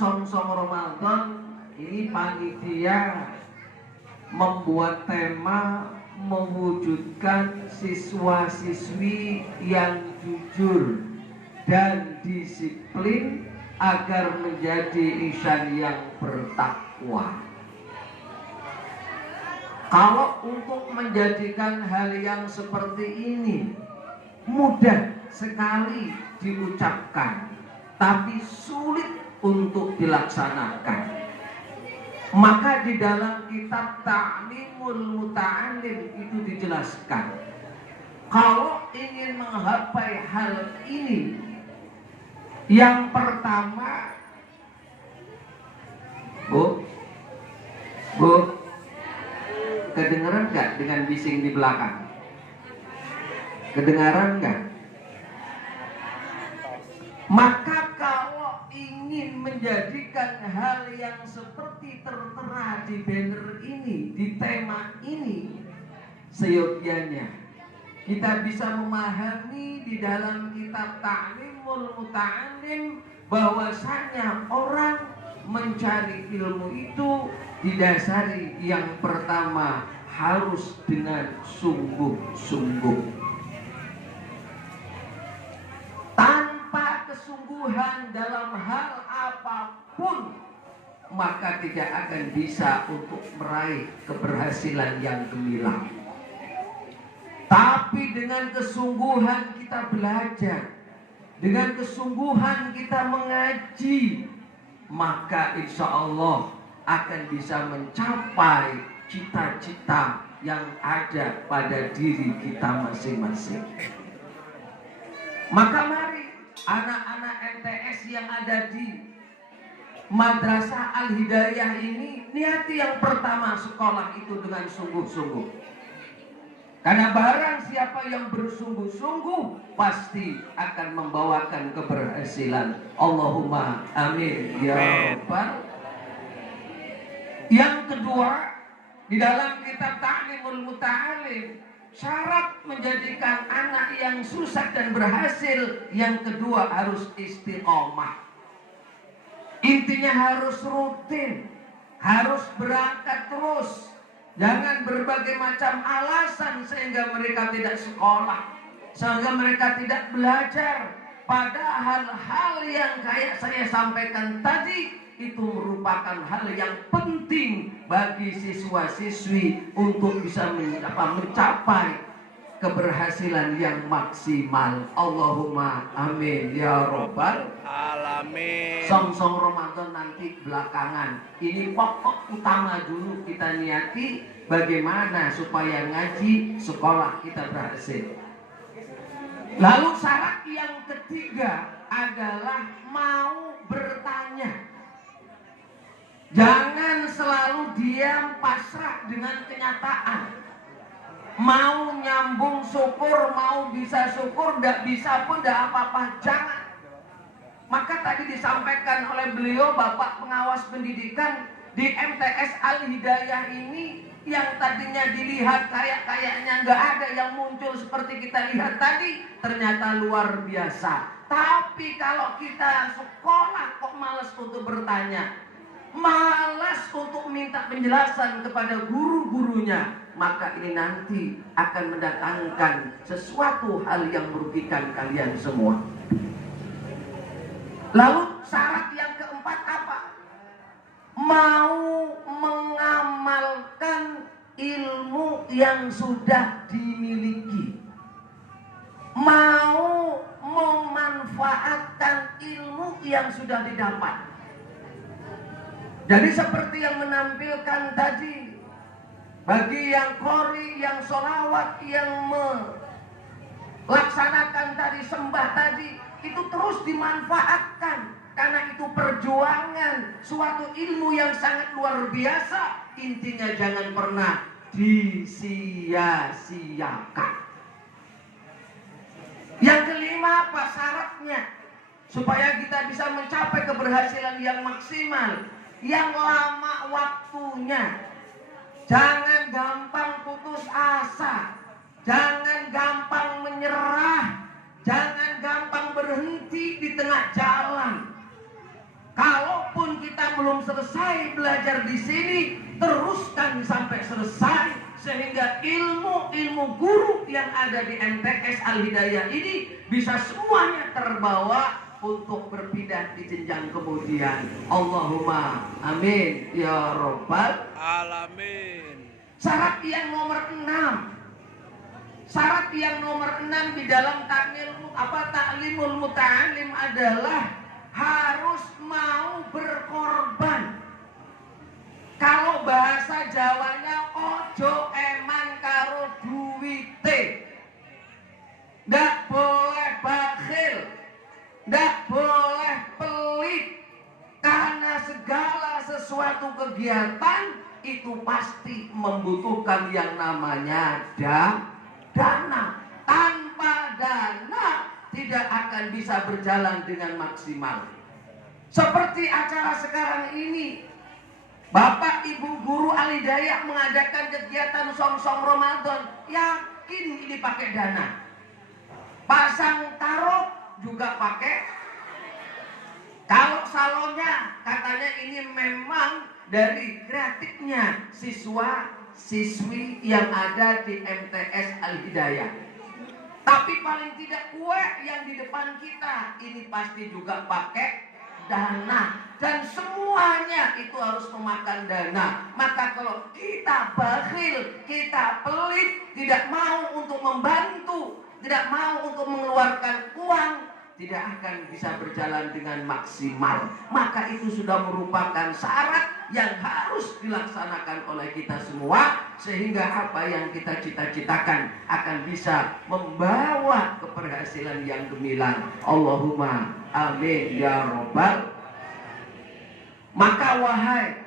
song-song Ramadan ini panitia membuat tema mewujudkan siswa-siswi yang jujur dan disiplin agar menjadi insan yang bertakwa. Kalau untuk menjadikan hal yang seperti ini mudah sekali diucapkan, tapi sulit untuk dilaksanakan. Maka di dalam kitab Ta'limul Muta'allim itu dijelaskan, kalau ingin menggapai hal ini, yang pertama, Bu, kedengaran nggak dengan bising di belakang? Kedengaran nggak? Maka kalau ingin menjadikan hal yang seperti tertera di banner ini, di tema ini, seyogyanya kita bisa memahami di dalam kitab Ta'limul Muta'allim bahwasanya orang mencari ilmu itu didasari yang pertama harus dengan sungguh-sungguh. Tanpa kesungguhan dalam hal apapun, maka tidak akan bisa untuk meraih keberhasilan yang gemilang. Tapi dengan kesungguhan kita belajar, dengan kesungguhan kita mengaji, maka insya Allah akan bisa mencapai cita-cita yang ada pada diri kita masing-masing. Maka mari anak-anak MTS yang ada di Madrasah Al-Hidayah ini niati yang pertama sekolah itu dengan sungguh-sungguh. Karena barang siapa yang bersungguh-sungguh pasti akan membawakan keberhasilan. Allahumma amin ya rabbal. Yang kedua, di dalam kitab Ta'limul Muta'allim, syarat menjadikan anak yang sukses dan berhasil, yang kedua harus istiqomah. Intinya harus rutin, harus berangkat terus. Jangan berbagai macam alasan sehingga mereka tidak sekolah, sehingga mereka tidak belajar. Padahal hal yang kayak saya sampaikan tadi itu merupakan hal yang penting bagi siswa-siswi untuk bisa mencapai keberhasilan yang maksimal. Allahumma amin ya rabbal alamin. Song-song Ramadan nanti belakangan. Ini pokok utama dulu kita niati bagaimana supaya ngaji sekolah kita berhasil. Lalu syarat yang ketiga adalah mau bertanya. Jangan selalu diam pasrah dengan kenyataan. Mau nyambung syukur, mau bisa syukur, tidak bisa pun tidak apa-apa, jangan. Maka tadi disampaikan oleh beliau, Bapak Pengawas Pendidikan di MTS Al-Hidayah ini, yang tadinya dilihat kayaknya nggak ada yang muncul seperti kita lihat tadi, ternyata luar biasa. Tapi kalau kita sekolah kok malas untuk bertanya, malas untuk minta penjelasan kepada guru-gurunya, maka ini nanti akan mendatangkan sesuatu hal yang merugikan kalian semua. Lalu syarat yang keempat apa? Mau mengamalkan ilmu yang sudah dimiliki. Mau memanfaatkan ilmu yang sudah didapat. Jadi seperti yang menampilkan tadi, bagi yang qori, yang sholawat, yang melaksanakan tadi, sembah tadi, itu terus dimanfaatkan. Karena itu perjuangan, suatu ilmu yang sangat luar biasa. Intinya jangan pernah disia-siakan. Yang kelima apa syaratnya? Supaya kita bisa mencapai keberhasilan yang maksimal, yang lama waktunya. Jangan gampang putus asa, jangan gampang menyerah, jangan gampang berhenti di tengah jalan. Kalaupun Kalaupun kita belum selesai belajar di sini, teruskan sampai selesai sehingga ilmu guru yang ada di MTS Al-Hidayah ini bisa semuanya terbawa untuk berpindah di jenjang kemudian. Allahumma amin ya rabbal alamin. Syarat yang nomor 6. Syarat yang nomor 6 di dalam taklimul muta'alim adalah harus mau berkorban. Kalau bahasa Jawanya ojo eman karo duwite. Ndak boleh bakhil, ndak boleh pelit, karena segala sesuatu kegiatan itu pasti membutuhkan yang namanya dana. Tanpa dana tidak akan bisa berjalan dengan maksimal. Seperti acara sekarang ini, Bapak Ibu guru Al-Hidayah mengadakan kegiatan song-song Ramadan, yakin ini pakai dana. Pasang tarot juga pakai. Kalau salonnya katanya ini memang dari kreatifnya siswa-siswi yang ada di MTS Al-Hidayah. Tapi paling tidak kue yang di depan kita ini pasti juga pakai dana. Dan semuanya itu harus memakan dana. Maka kalau kita bakhil, kita pelit, tidak mau untuk membantu, tidak mau untuk mengeluarkan uang, tidak akan bisa berjalan dengan maksimal. Maka itu sudah merupakan syarat yang harus dilaksanakan oleh kita semua, sehingga apa yang kita cita-citakan akan bisa membawa keberhasilan yang gemilang. Allahumma amin ya rabbal. Maka wahai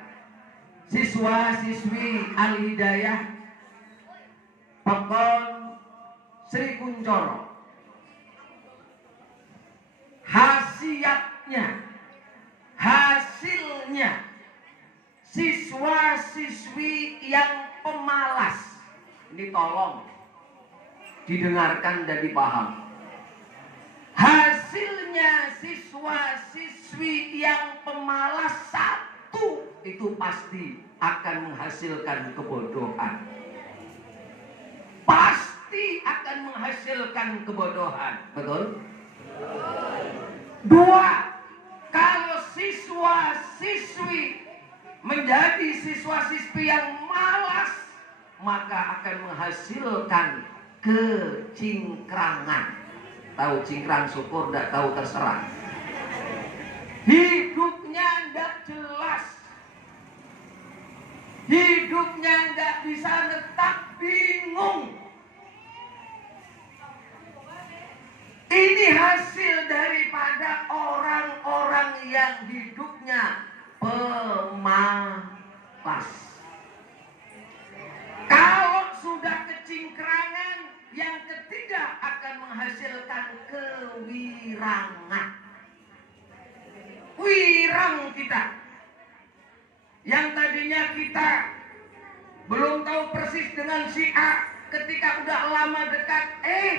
siswa-siswi Al-Hidayah Pekon Sri Kuncoro, hasilnya siswa-siswi yang pemalas ini tolong didengarkan dan dipaham. Hasilnya siswa-siswi yang pemalas satu itu pasti akan menghasilkan kebodohan. Pasti akan menghasilkan kebodohan. Betul? 2. Kalau siswa-siswi menjadi siswa-siswi yang malas, maka akan menghasilkan kecingkrangan. Tahu cingkrang syukur, tidak tahu terserah. Hidupnya tidak jelas, hidupnya tidak bisa netap, bingung. Ini hasil daripada orang-orang yang hidupnya pemalas. Kalau sudah kecingkrangan, yang ketiga akan menghasilkan kewirangan. Wirang kita, yang tadinya kita belum tahu persis dengan si A, ketika udah lama dekat,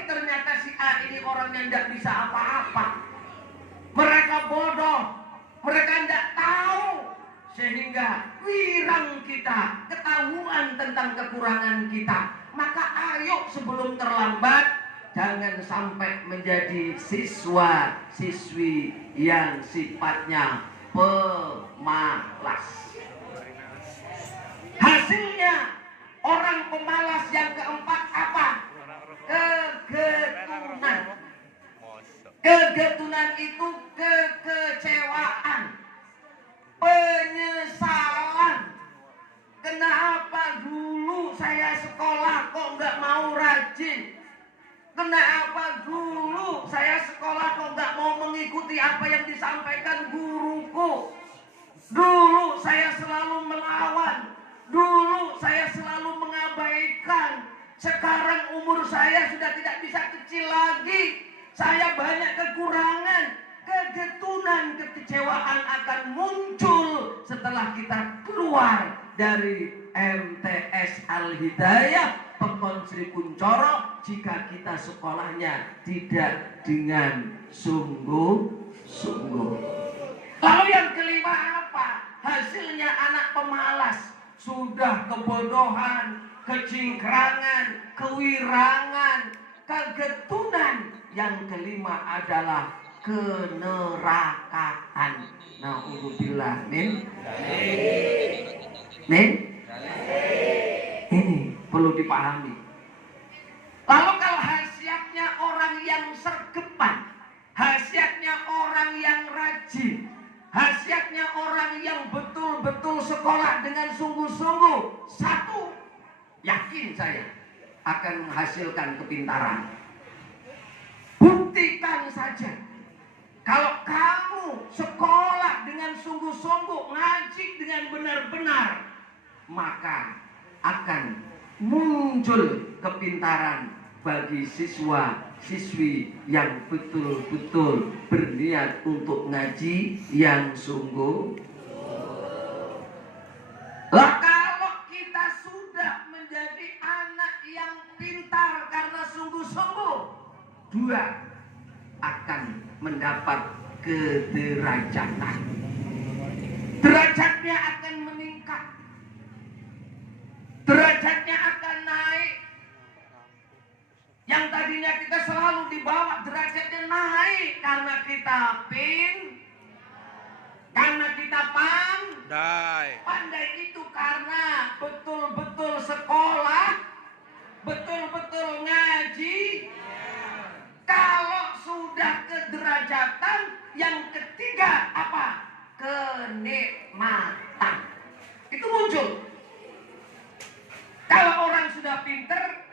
ternyata si A ini orang yang tidak bisa apa-apa. Mereka bodoh, mereka tidak tahu, sehingga wirang kita, ketahuan tentang kekurangan kita. Maka ayo sebelum terlambat, jangan sampai menjadi siswa-siswi yang sifatnya pemalas. Hasilnya orang pemalas yang keempat apa? Kegetunan. Kegetunan itu kekecewaan, penyesalan. Kenapa dulu saya sekolah kok nggak mau rajin? Kenapa dulu saya sekolah kok nggak mau mengikuti apa yang disampaikan guruku? Dulu saya selalu melawan. Dulu saya selalu mengabaikan. Sekarang umur saya sudah tidak bisa kecil lagi. Saya banyak kekurangan. Kegetunan, kekecewaan akan muncul setelah kita keluar dari MTS Al-Hidayah Pekon Sri Kuncoro, jika kita sekolahnya tidak dengan sungguh-sungguh. Lalu yang kelima apa? hasilnya anak pemalas, sudah kebodohan, kecingkrangan, kewirangan, kegetunan. Yang kelima adalah kenerakaan. Na'udzubillah min. Ini perlu dipahami. Lalu kalau khasiatnya orang yang sergepan, khasiatnya orang yang rajin, khasiatnya orang yang betul-betul sekolah dengan sungguh-sungguh, satu, yakin saya akan menghasilkan kepintaran. Buktikan saja. Kalau kamu sekolah dengan sungguh-sungguh, ngaji dengan benar-benar, maka akan muncul kepintaran bagi siswa-siswi yang betul-betul berniat untuk ngaji yang sungguh. Lah kalau kita sudah menjadi anak yang pintar karena sungguh-sungguh, dua, akan mendapat kederajatan. Derajatnya akan meningkat. Derajatnya akan naik. Yang tadinya kita selalu dibawa, derajatnya naik karena kita karena kita pandai itu karena betul-betul sekolah, betul-betul ngaji. Kalau sudah kederajatan, yang ketiga apa? Kenikmatan. Itu muncul. Kalau orang sudah pinter,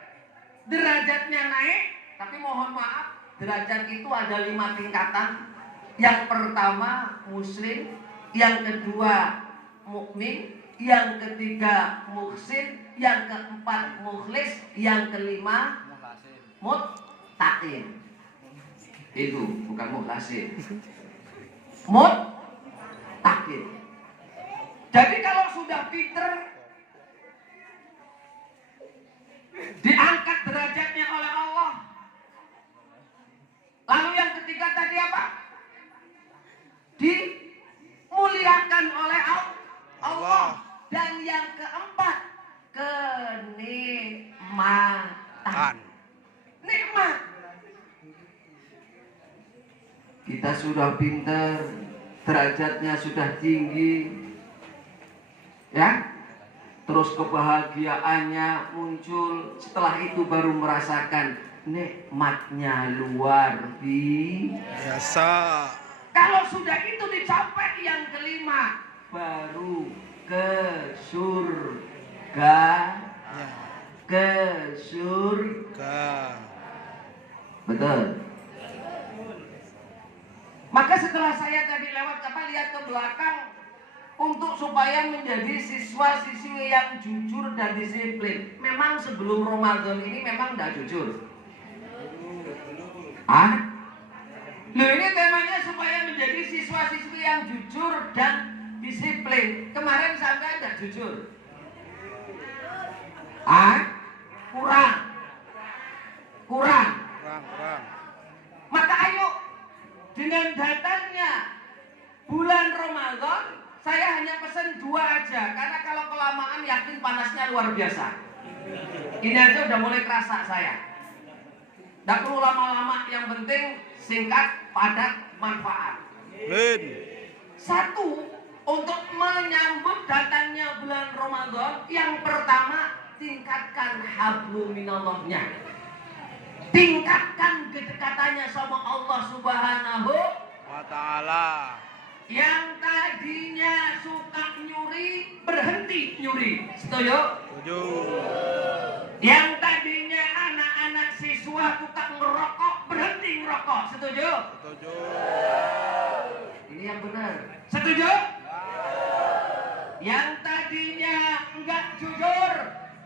derajatnya naik, tapi mohon maaf, derajat itu ada 5 tingkatan. Yang pertama muslim, yang kedua mukmin, yang ketiga muhsin, yang keempat mukhlis, yang kelima muttaqin. Itu bukan muhlasin, muttaqin. Jadi kalau sudah pinter, diangkat derajatnya oleh Allah. Lalu yang ketiga tadi apa? Dimuliakan oleh Allah. Dan yang keempat, kenikmatan. Nikmat. Kita sudah pintar, derajatnya sudah tinggi, ya. Terus kebahagiaannya muncul. Setelah itu baru merasakan nikmatnya luar biasa. Kalau sudah itu dicapai yang kelima, baru ke surga. Ke surga. Betul. Maka setelah saya tadi lihat ke belakang, untuk supaya menjadi siswa-siswi yang jujur dan disiplin. Memang sebelum Ramadan ini memang tidak jujur. Loh, ini temanya supaya menjadi siswa-siswi yang jujur dan disiplin. Kemarin sampai tidak jujur. Kurang. Maka ayo, dengan datangnya bulan Ramadan, saya hanya pesan 2 aja, karena kalau kelamaan yakin panasnya luar biasa. Ini aja udah mulai kerasa saya. Tidak perlu lama-lama, yang penting singkat, padat, manfaat. Satu, untuk menyambut datangnya bulan Ramadan, yang pertama, tingkatkan hablum minallahnya. Tingkatkan kedekatannya sama Allah Subhanahu wa Ta'ala. Yang tadinya suka nyuri, berhenti nyuri. Setuju? Setuju. Yang tadinya anak-anak siswa tukang ngerokok, berhenti ngerokok. Setuju? Setuju. Ini yang benar. Setuju? Yang tadinya enggak jujur,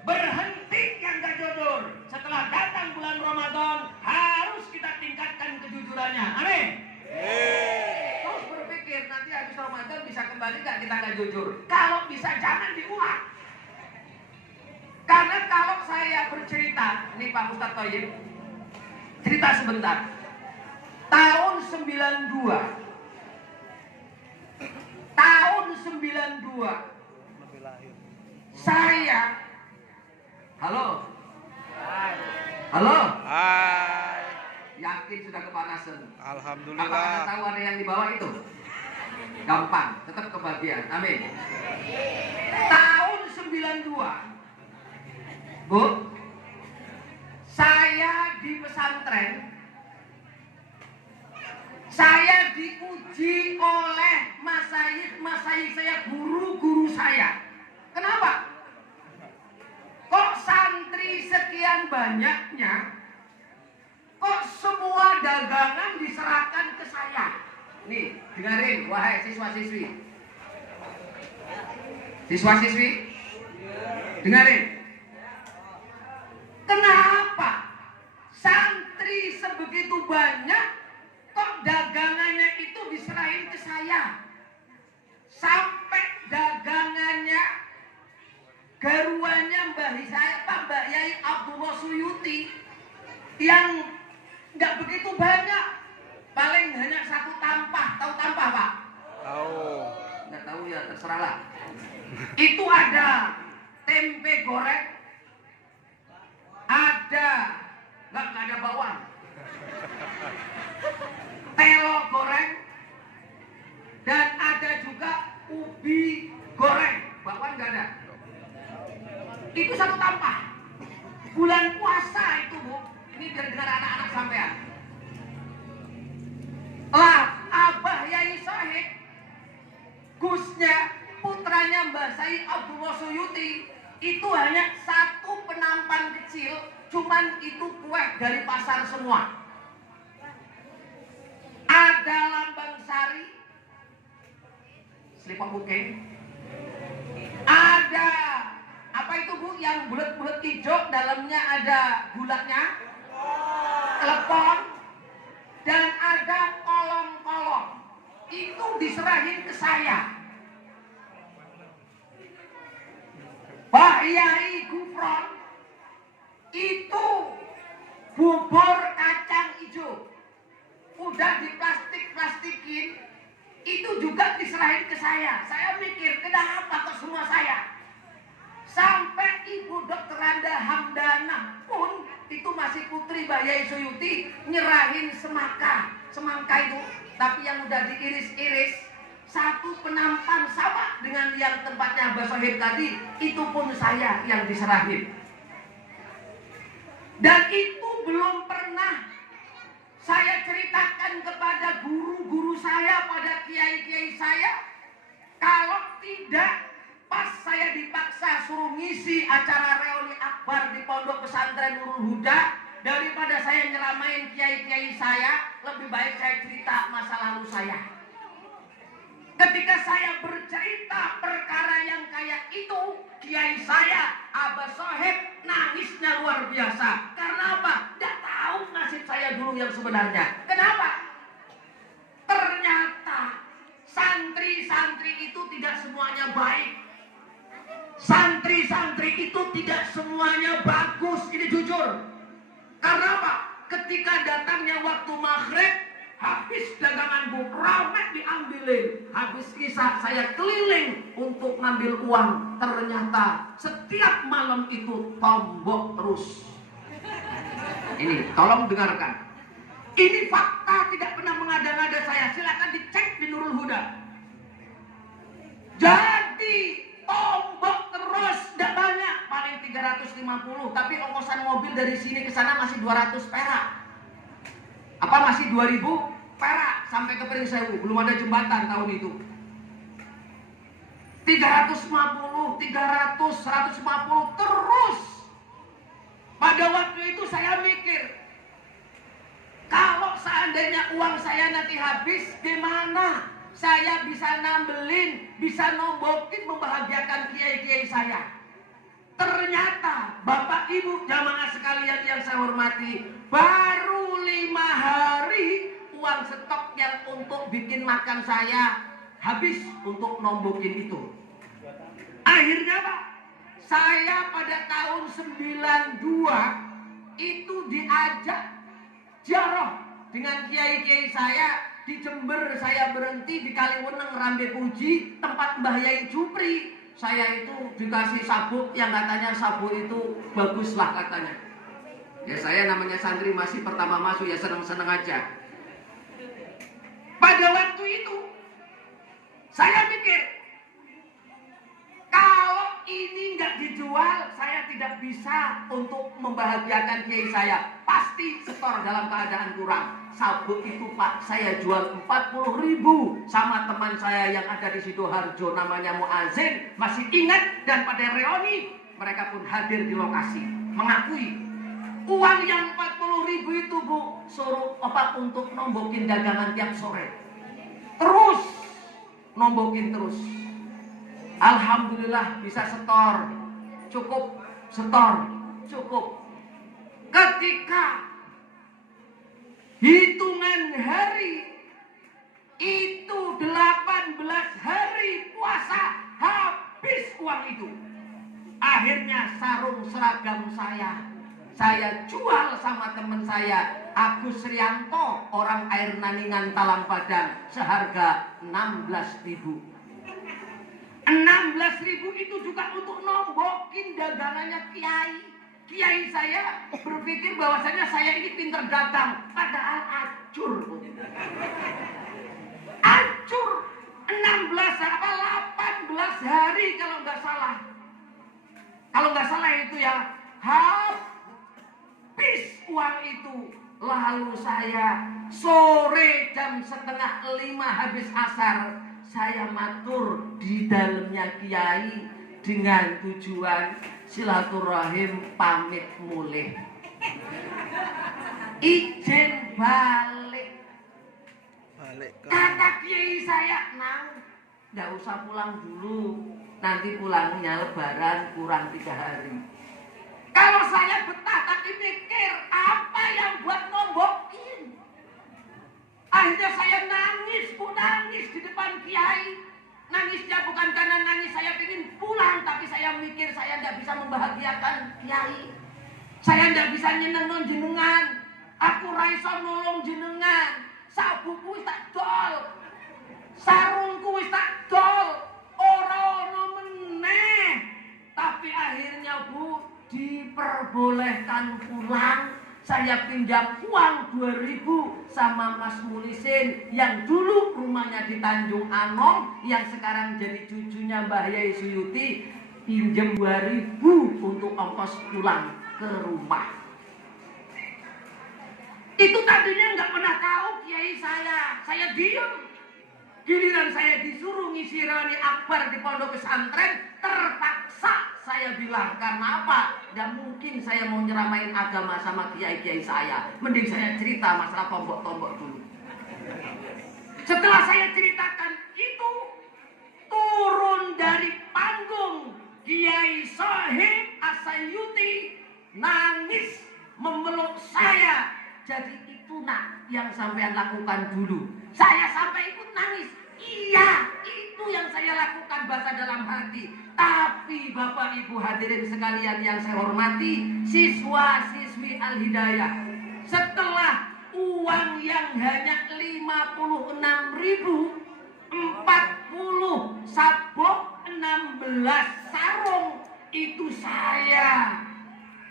berhenti yang enggak jujur. Setelah datang bulan Ramadan, harus kita tingkatkan kejujurannya. Amin. Terus berpikir nanti habis Ramadan bisa kembali nggak kita nggak jujur? Kalau bisa jangan diulang. Karena kalau saya bercerita, ini Pak Ustadz Thoyib, cerita sebentar. Tahun 92 saya, halo, halo, Hai. yakin sudah kepanasan? Alhamdulillah. Apakah tahu ada yang di bawah itu? Gampang, tetap kebahagiaan. Amin. Tahun 92, Bu, saya di pesantren, saya diuji oleh masyayikh saya, guru-guru saya. Kenapa? Kok santri sekian banyaknya, kok semua dagangan diserahkan ke saya? Nih, dengerin, wahai siswa-siswi. Siswa-siswi, dengerin. Kenapa santri sebegitu banyak, kok dagangannya itu diserahin ke saya? Sampai dagangannya, garuannya Mbah Yai Abdullah Suyuti yang nggak begitu banyak, paling hanya 1 tampah. Tahu tampah, Pak? Tahu. Nggak tahu ya, terserahlah. Itu ada tempe goreng, nggak ada bawang, telo goreng, dan ada juga ubi goreng. Bawang nggak ada. Itu 1 tampah. Bulan puasa itu, Bu. Ini biar dengar anak-anak sampean. Lah, Abah Yai Sahid, Gusnya, putranya Mbah Said Abdullah Suyuti, itu hanya 1 penampan kecil, cuman itu kue dari pasar semua. Ada lambang sari, selipang buking, ada apa itu, Bu, yang bulat-bulat hijau, dalamnya ada gulanya, telepon, dan ada kolong-kolong. Itu diserahin ke saya. Pak Yai Gufron, itu bubur kacang hijau, udah diplastik-plastikin, itu juga diserahin ke saya. Saya mikir, kenapa kok semua saya? Sampai Ibu Dr. Randa Hamdana pun, itu masih putri Mbah Yai Suyuti, nyerahin semangka itu, tapi yang udah diiris-iris, 1 penampan sama dengan yang tempatnya Mbah Sohib tadi, itu pun saya yang diserahin. Dan itu belum pernah saya ceritakan kepada guru-guru saya, pada kiai-kiai saya. Kalau tidak, pas saya dipaksa suruh ngisi acara reuni akbar di Pondok Pesantren Nurul Huda, daripada saya nyelamain kiai-kiai saya, lebih baik saya cerita masa lalu saya. Ketika saya bercerita perkara yang kayak itu, kiai saya, Abah Sohib, nangisnya luar biasa. Karena apa? Tidak tahu nasib saya dulu yang sebenarnya. Kenapa? Ternyata santri-santri itu tidak semuanya baik. Santri-santri itu tidak semuanya bagus, ini jujur. Karena apa? Ketika datangnya waktu maghrib, habis dagangan Bu, ramai diambilin. Habis kisah saya keliling untuk ngambil uang. Ternyata setiap malam itu tombok terus. Ini tolong dengarkan. Ini fakta, tidak pernah mengada-ngada saya. Silakan dicek di Nurul Huda. Jadi tombok terus, tidak banyak, paling 350, tapi ongkosan mobil dari sini ke sana masih 200 perak. Apa masih 2000 perak sampai ke Pringsewu, belum ada jembatan tahun itu. 350, 300, 150 terus. Pada waktu itu saya mikir, kalau seandainya uang saya nanti habis, gimana saya bisa nambelin, bisa nombokin, membahagiakan kiai-kiai saya? Ternyata Bapak Ibu jamaah sekalian yang saya hormati, baru 5 hari uang stok yang untuk bikin makan saya habis untuk nombokin itu. Akhirnya Pak, saya pada tahun 92 itu diajak ziarah dengan kiai-kiai saya di Jember saya berhenti, di Kaliweneng Rambe Puji, tempat Mbah Yai Jupri. Saya itu dikasih sabuk yang katanya sabuk itu bagus lah katanya. Ya saya namanya santri masih pertama masuk ya seneng-seneng aja. Pada waktu itu saya mikir, kalau ini nggak dijual, saya tidak bisa untuk membahagiakan kiai saya. Pasti setor dalam keadaan kurang. Sabuk itu Pak, saya jual 40.000 sama teman saya yang ada di Sidoarjo namanya Muazin. Masih ingat dan pada reuni mereka pun hadir di lokasi. Mengakui uang yang 40.000 itu Bu, suruh Opa untuk nombokin dagangan tiap sore. Terus nombokin terus. Alhamdulillah bisa setor. Cukup setor. Cukup. Ketika hitungan hari itu 18 hari puasa habis uang itu. Akhirnya sarung seragam saya jual sama teman saya Agus Rianto, orang Air Naningan Talang Padang, seharga 16.000. 16.000 itu juga untuk nombokin dagangannya kiai. Kiai saya berpikir bahwasanya saya ini pinter dagang, padahal acur. Acur 18 hari kalau nggak salah. Kalau nggak salah itu ya, habis uang itu. Lalu saya sore jam 4:30 habis asar, saya matur di dalamnya kiai dengan tujuan silaturahim pamit mulih. Izin balik. Kata kiai saya, "Nang, nggak usah pulang dulu. Nanti pulangnya lebaran kurang 3 hari." Kalau saya betah tapi mikir apa yang buat nombokin. Akhirnya saya nangis di depan kiai. Nangisnya bukan karena nangis saya ingin pulang, tapi saya mikir saya tidak bisa membahagiakan kiai. Saya tidak bisa nyenengin jenengan. Aku raiso nolong jenengan. Sabukku tak dol. Sarungku tak dol. Ora ono meneh. Tapi akhirnya Bu, diperbolehkan pulang. Saya pinjam uang 2.000 sama Mas Mulisin yang dulu rumahnya di Tanjung Anom, yang sekarang jadi cucunya Mbah Yai Suyuti. Pinjam 2.000 untuk ongkos pulang ke rumah. Itu tadinya nggak pernah tahu kiai saya diem. Giliran saya disuruh ngisi reuni akbar di pondok pesantren, terpaksa saya bilang, karena apa? Tidak mungkin saya mau nyeramain agama sama kiai-kiai saya. Mending saya cerita masalah tombok-tombok dulu. Setelah saya ceritakan itu, turun dari panggung Kiai Sohib As-Sayuti nangis memeluk saya. Jadi itu nak yang sampean lakukan dulu. Saya sampai ikut nangis. Iya, itu yang saya lakukan bahasa dalam hati. Tapi Bapak Ibu hadirin sekalian yang saya hormati, siswa-siswi Al-Hidayah, setelah uang yang hanya 56.000, 40 sabuk, 16 sarung itu saya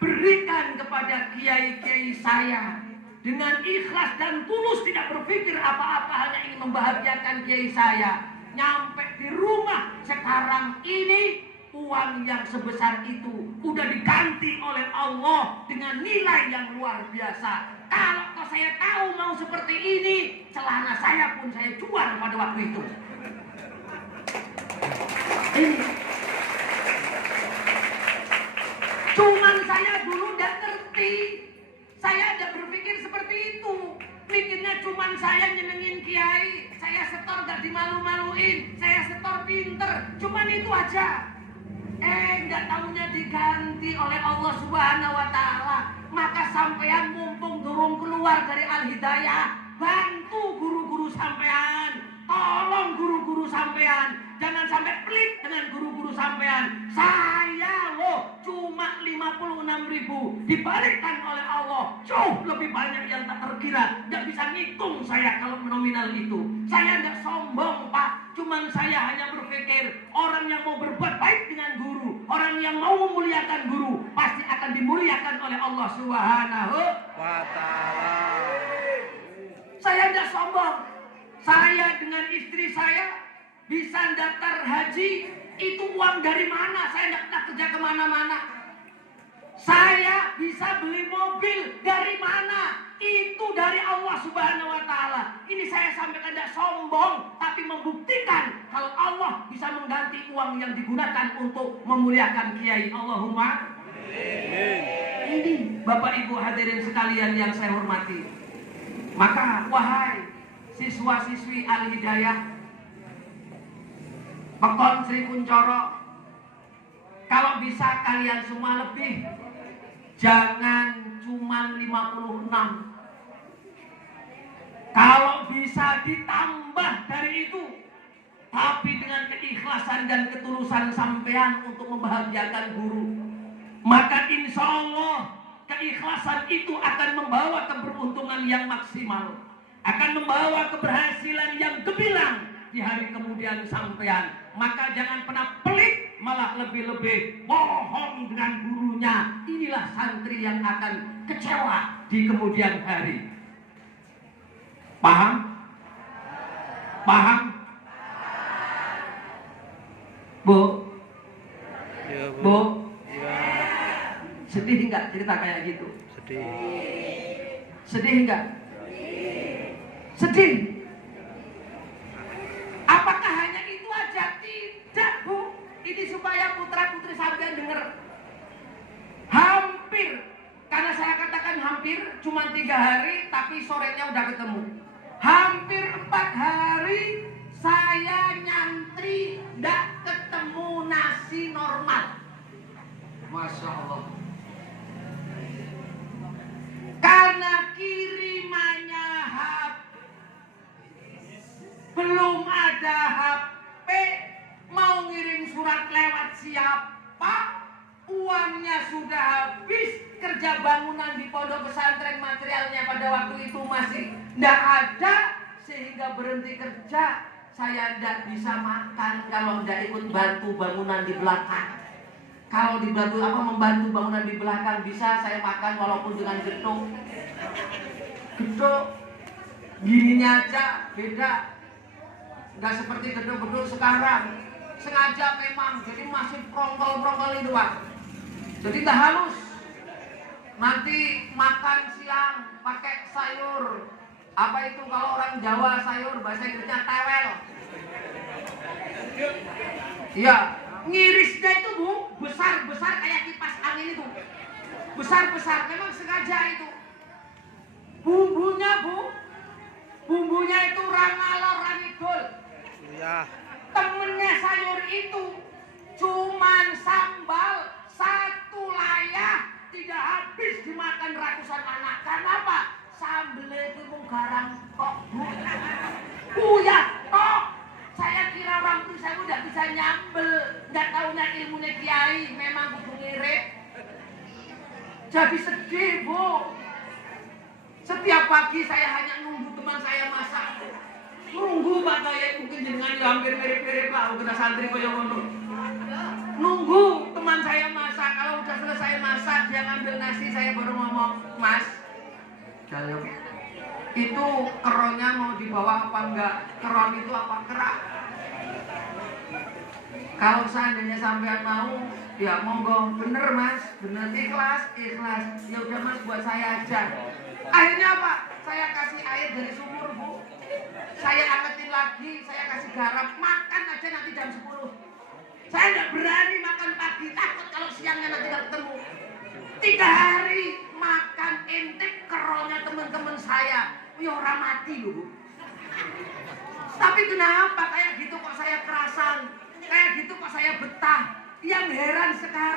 berikan kepada kiai-kiai saya. Dengan ikhlas dan tulus, tidak berpikir apa-apa, hanya ingin membahagiakan kiai saya. Nyampe di rumah sekarang ini, uang yang sebesar itu udah diganti oleh Allah dengan nilai yang luar biasa. Kalau saya tahu mau seperti ini, celana saya pun saya jual pada waktu itu. Ini. Cuman saya dulu tidak ngerti. Saya ada berpikir seperti itu. Mikirnya cuman saya nyenengin kiai. Saya setor gak dimalu-maluin. Saya setor pinter. Cuman itu aja. Gak taunya diganti oleh Allah Subhanahu wa Ta'ala. Maka sampean mumpung durung keluar dari Al-Hidayah, bantu guru-guru sampean. Tolong guru-guru sampean. Jangan sampai pelit dengan guru-guru sampean. Saya loh cuma 56.000 dibalikkan oleh Allah. Jauh lebih banyak yang tak terkira. Gak bisa ngitung saya kalau nominal itu. Saya tidak sombong Pak, cuman saya hanya berpikir orang yang mau berbuat baik dengan guru, orang yang mau memuliakan guru pasti akan dimuliakan oleh Allah Subhanahu wa ta'ala. Saya tidak sombong. Saya dengan istri saya bisa daftar haji. Itu uang dari mana? Saya tidak pernah kerja kemana-mana. Saya bisa beli mobil dari mana? Itu dari Allah Subhanahu wa ta'ala. Ini saya sampaikan tidak sombong, tapi membuktikan kalau Allah bisa mengganti uang yang digunakan untuk memuliakan kiai. Allahumma amin. Ini Bapak Ibu hadirin sekalian yang saya hormati. Maka wahai siswa-siswi Al-Hidayah Pekon Sri Kuncoro, kalau bisa kalian semua lebih, jangan cuma 56. Kalau bisa ditambah dari itu, tapi dengan keikhlasan dan ketulusan sampean untuk membahagiakan guru, maka insya Allah keikhlasan itu akan membawa keberuntungan yang maksimal, akan membawa keberhasilan yang gemilang di hari kemudian sampean. Maka jangan pernah pelit, malah lebih-lebih bohong dengan gurunya. Inilah santri yang akan kecewa di kemudian hari. Paham? Paham? Bu? Ya, Bu. Bu? Ya, Sedih enggak cerita kayak gitu? sedih. Sedih enggak? Sedih. Apakah hanya itu aja? Tidak, Bu. Ini supaya putra-putri sampean dengar. Hampir, karena saya katakan hampir, cuma 3 hari, tapi sorenya udah ketemu. Hampir 4 hari saya nyantri, tidak ketemu nasi normal. Masya Allah. Karena kirimannya belum ada HP, mau ngirim surat lewat siapa, uangnya sudah habis, kerja bangunan di pondok pesantren materialnya pada waktu itu masih tidak ada, sehingga berhenti kerja. Saya tidak bisa makan kalau tidak ikut bantu bangunan di belakang. Kalau dibantu membantu bangunan di belakang bisa saya makan walaupun dengan gedung. Gedung gininya aja beda. Nggak seperti gedung-gedung sekarang. Sengaja memang, jadi masih prongkol-prongkol itu Pak. Jadi nggak halus. Nanti makan siang pakai sayur. Apa itu kalau orang Jawa sayur, bahasa Inggrisnya tewel. Iya, ngirisnya itu Bu, besar-besar kayak kipas angin itu. Besar-besar, memang sengaja itu. Bumbunya Bu, bumbunya itu rangalor ranigol. Ya, Temennya sayur itu cuman sambal 1 layah, tidak habis dimakan ratusan anak. Karena apa? Sambelnya itu garam kok Bu. Uyah kok. Saya kira orang itu saya udah bisa nyambel. Nggak tahunya ilmunya kiai, memang kudu ngirit. Jadi sedih Bu. Setiap pagi saya hanya nunggu teman saya masak. Nunggu Pak Toyek, mungkin jenengan ya hampir mirip-mirip Pak, kita santri kaya ngono. Nunggu teman saya masak, kalau udah selesai masak dia ngambil nasi, saya baru ngomong, Mas, dalam itu keronnya mau dibawa apa enggak? Keron itu apa? Kerak. Kalau seandainya sampean mau, ya monggo. Bener Mas, bener, ikhlas. Ya udah Mas, buat saya aja. Akhirnya apa? Saya kasih air dari sumur Bu. Saya angetin lagi, saya kasih garam. Makan aja nanti jam 10. Saya nggak berani makan pagi, takut kalau siangnya nanti nggak ketemu. 3 hari makan intip keronnya teman-teman saya. Ya orang mati loh Bu. Tapi kenapa kayak gitu kok saya kerasan? Kayak gitu kok saya betah? Yang heran sekarang